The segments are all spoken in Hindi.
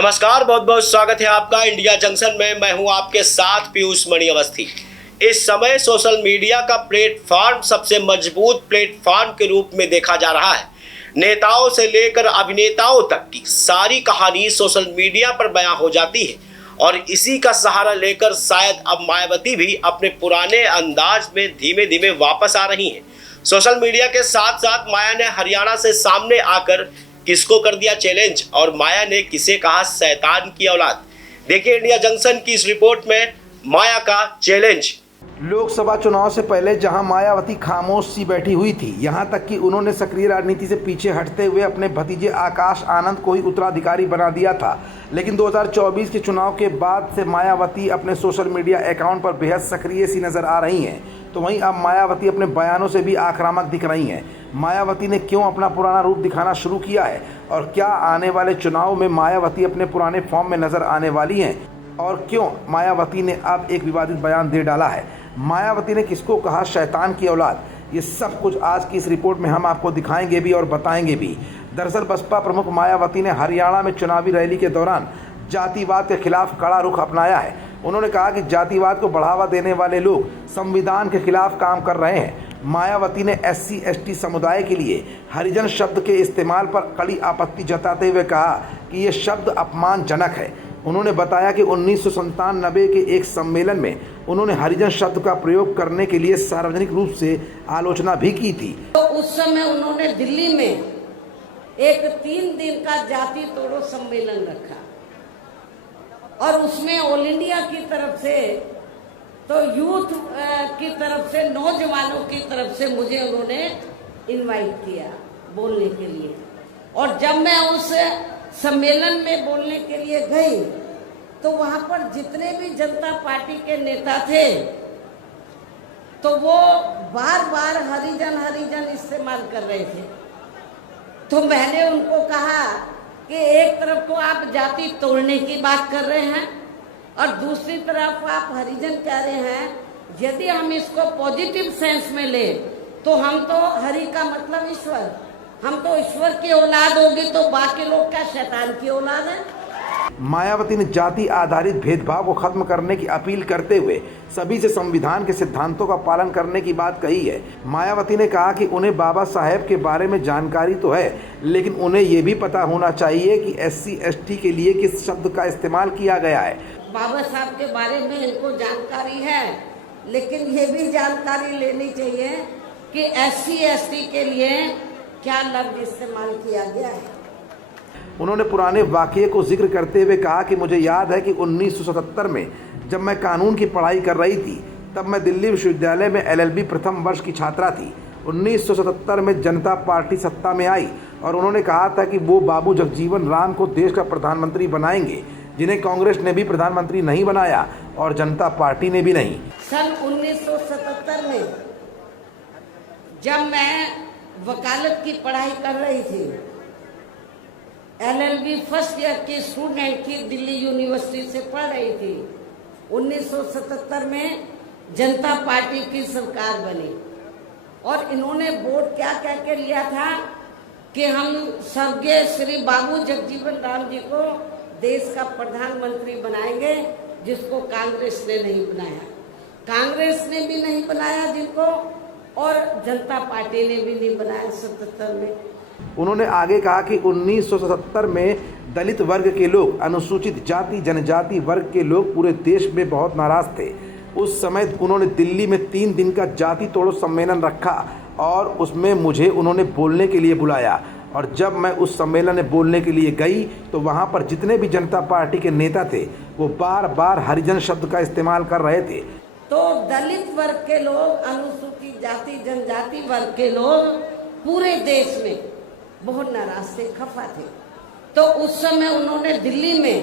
नमस्कार, बहुत बहुत स्वागत है आपका इंडिया जंक्शन में। मैं हूं आपके साथ पीयूष मणि अवस्थी। इस समय सोशल मीडिया का प्लेटफॉर्म सबसे मजबूत प्लेटफॉर्म के रूप में देखा जा रहा है। नेताओं से लेकर अभिनेताओं तक की सारी कहानी सोशल मीडिया पर बयां हो जाती है और इसी का सहारा लेकर शायद अब मायावती भी अपने पुराने अंदाज में धीमे धीमे वापस आ रही हैं। सोशल मीडिया के साथ साथ माया ने हरियाणा से सामने आकर किसको कर दिया चैलेंज और माया ने किसे कहा शैतान की औलाद। देखिए इंडिया जंक्शन की इस रिपोर्ट में माया का चैलेंज। लोकसभा चुनाव से पहले जहां मायावती खामोश सी बैठी हुई थी, यहां तक कि उन्होंने सक्रिय राजनीति से पीछे हटते हुए अपने भतीजे आकाश आनंद को ही उत्तराधिकारी बना दिया था। लेकिन 2024 के चुनाव के बाद से मायावती अपने सोशल मीडिया अकाउंट पर बेहद सक्रिय सी नजर आ रही हैं। तो वहीं अब मायावती अपने बयानों से भी आक्रामक दिख रही हैं। मायावती ने क्यों अपना पुराना रूप दिखाना शुरू किया है और क्या आने वाले चुनाव में मायावती अपने पुराने फॉर्म में नजर आने वाली हैं और क्यों मायावती ने अब एक विवादित बयान दे डाला है। मायावती ने किसको कहा शैतान की औलाद, ये सब कुछ आज की इस रिपोर्ट में हम आपको दिखाएंगे भी और बताएंगे भी। दरअसल बसपा प्रमुख मायावती ने हरियाणा में चुनावी रैली के दौरान जातिवाद के खिलाफ कड़ा रुख अपनाया है। उन्होंने कहा कि जातिवाद को बढ़ावा देने वाले लोग संविधान के खिलाफ काम कर रहे हैं। मायावती ने SC/ST समुदाय के लिए हरिजन शब्द के इस्तेमाल पर कड़ी आपत्ति जताते हुए कहा कि ये शब्द अपमानजनक है। उन्होंने बताया कि 1997 के एक सम्मेलन में उन्होंने हरिजन शब्द का प्रयोग करने के लिए सार्वजनिक रूप से आलोचना भी की थी। तो उस समय उन्होंने दिल्ली में एक 3 दिन का जाति तोड़ो सम्मेलन रखा और उसमें ऑल इंडिया की तरफ से तो यूथ की तरफ से, नौजवानों की तरफ से मुझे उन्होंने इनवाइट किया बोलने के लिए। और जब मैं उस सम्मेलन में बोलने के लिए गई तो वहां पर जितने भी जनता पार्टी के नेता थे तो वो बार बार हरिजन हरिजन इस्तेमाल कर रहे थे। तो मैंने उनको कहा कि एक तरफ तो आप जाति तोड़ने की बात कर रहे हैं और दूसरी तरफ आप हरिजन कह रहे हैं। यदि हम इसको पॉजिटिव सेंस में ले तो हम तो हरि का मतलब ईश्वर, हम तो ईश्वर की औलाद होगी, तो बाकी लोग क्या शैतान की औलाद है। मायावती ने जाति आधारित भेदभाव को खत्म करने की अपील करते हुए सभी से संविधान के सिद्धांतों का पालन करने की बात कही है। मायावती ने कहा कि उन्हें बाबा साहेब के बारे में जानकारी तो है, लेकिन उन्हें ये भी पता होना चाहिए कि SC/ST के लिए किस शब्द का इस्तेमाल किया गया है। बाबा साहब के बारे में इनको जानकारी है, लेकिन ये भी जानकारी लेनी चाहिए कि SC/ST के लिए क्या लफ्ज इस्तेमाल किया गया है। उन्होंने पुराने वाकये को जिक्र करते हुए कहा कि मुझे याद है कि 1977 में जब मैं कानून की पढ़ाई कर रही थी, तब मैं दिल्ली विश्वविद्यालय में LLB प्रथम वर्ष की छात्रा थी। 1977 में जनता पार्टी सत्ता में आई और उन्होंने कहा था कि वो बाबू जगजीवन राम को देश का प्रधानमंत्री बनाएंगे, जिन्हें कांग्रेस ने भी प्रधानमंत्री नहीं बनाया और जनता पार्टी ने भी नहीं। सन 1977 में जब मैं वकालत की पढ़ाई कर रही थी, LLB फर्स्ट ईयर की स्टूडेंट थी, दिल्ली यूनिवर्सिटी से पढ़ रही थी। 1977 में जनता पार्टी की सरकार बनी और इन्होंने वोट क्या कह के लिया था कि हम स्वर्गीय श्री बाबू जगजीवन राम जी को देश का प्रधानमंत्री बनाएंगे, जिसको कांग्रेस ने नहीं बनाया। कांग्रेस ने भी नहीं बनाया जिनको, और जनता पार्टी ने भी नहीं बनाया 77 में। उन्होंने आगे कहा कि 1977 में दलित वर्ग के लोग, अनुसूचित जाति जनजाति वर्ग के लोग पूरे देश में बहुत नाराज थे। उस समय उन्होंने दिल्ली में 3 दिन का जाति तोड़ो सम्मेलन रखा और उसमें मुझे उन्होंने बोलने के लिए बुलाया। और जब मैं उस सम्मेलन में बोलने के लिए गई तो वहाँ पर जितने भी जनता पार्टी के नेता थे वो बार बार हरिजन शब्द का इस्तेमाल कर रहे थे। तो दलित वर्ग के लोग, अनुसूचित जाति जनजाति वर्ग के लोग पूरे देश में बहुत नाराज थे, खफा थे। तो उस समय उन्होंने दिल्ली में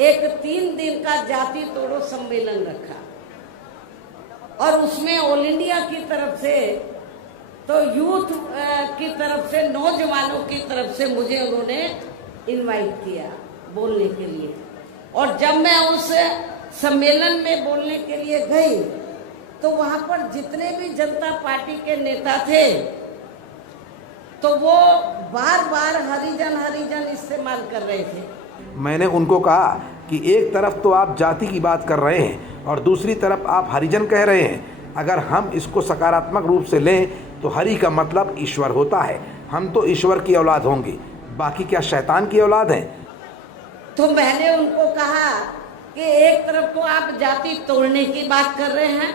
एक 3 दिन का जाति तोड़ो सम्मेलन रखा और उसमें ऑल इंडिया की तरफ से तो यूथ की तरफ से, नौजवानों की तरफ से मुझे उन्होंने इनवाइट किया बोलने के लिए। और जब मैं उस सम्मेलन में बोलने के लिए गई तो वहां पर जितने भी जनता पार्टी के नेता थे तो वो बार बार हरिजन हरिजन इस्तेमाल कर रहे थे। मैंने उनको कहा कि एक तरफ तो आप जाति की बात कर रहे हैं और दूसरी तरफ आप हरिजन कह रहे हैं। अगर हम इसको सकारात्मक रूप से लें तो हरि का मतलब ईश्वर होता है। हम तो ईश्वर की औलाद होंगे, बाकी क्या शैतान की औलाद हैं? तो मैंने उनको कहा कि एक तरफ तो आप जाति तोड़ने की बात कर रहे हैं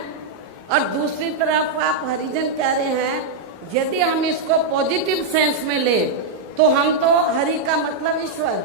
और दूसरी तरफ आप हरिजन कह रहे हैं। यदि हम इसको पॉजिटिव सेंस में ले तो हम तो हरि का मतलब ईश्वर,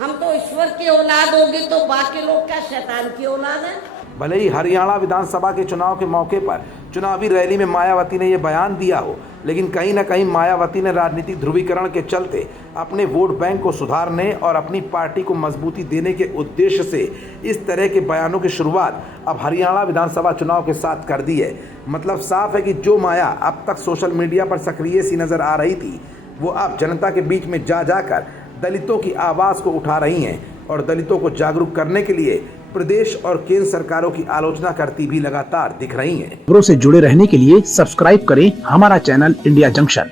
हम तो ईश्वर की औलाद होगी, तो बाकी लोग क्या शैतान की औलाद है? भले ही हरियाणा विधानसभा के चुनाव के मौके पर चुनावी रैली में मायावती ने ये बयान दिया हो, लेकिन कहीं ना कहीं मायावती ने राजनीतिक ध्रुवीकरण के चलते अपने वोट बैंक को सुधारने और अपनी पार्टी को मजबूती देने के उद्देश्य से इस तरह के बयानों की शुरुआत अब हरियाणा विधानसभा चुनाव के साथ कर दी है। मतलब साफ है कि जो माया अब तक सोशल मीडिया पर सक्रिय सी नजर आ रही थी, वो अब जनता के बीच में जाकर दलितों की आवाज़ को उठा रही हैं और दलितों को जागरूक करने के लिए प्रदेश और केंद्र सरकारों की आलोचना करती भी लगातार दिख रही हैं। खबरों से जुड़े रहने के लिए सब्सक्राइब करें हमारा चैनल इंडिया जंक्शन।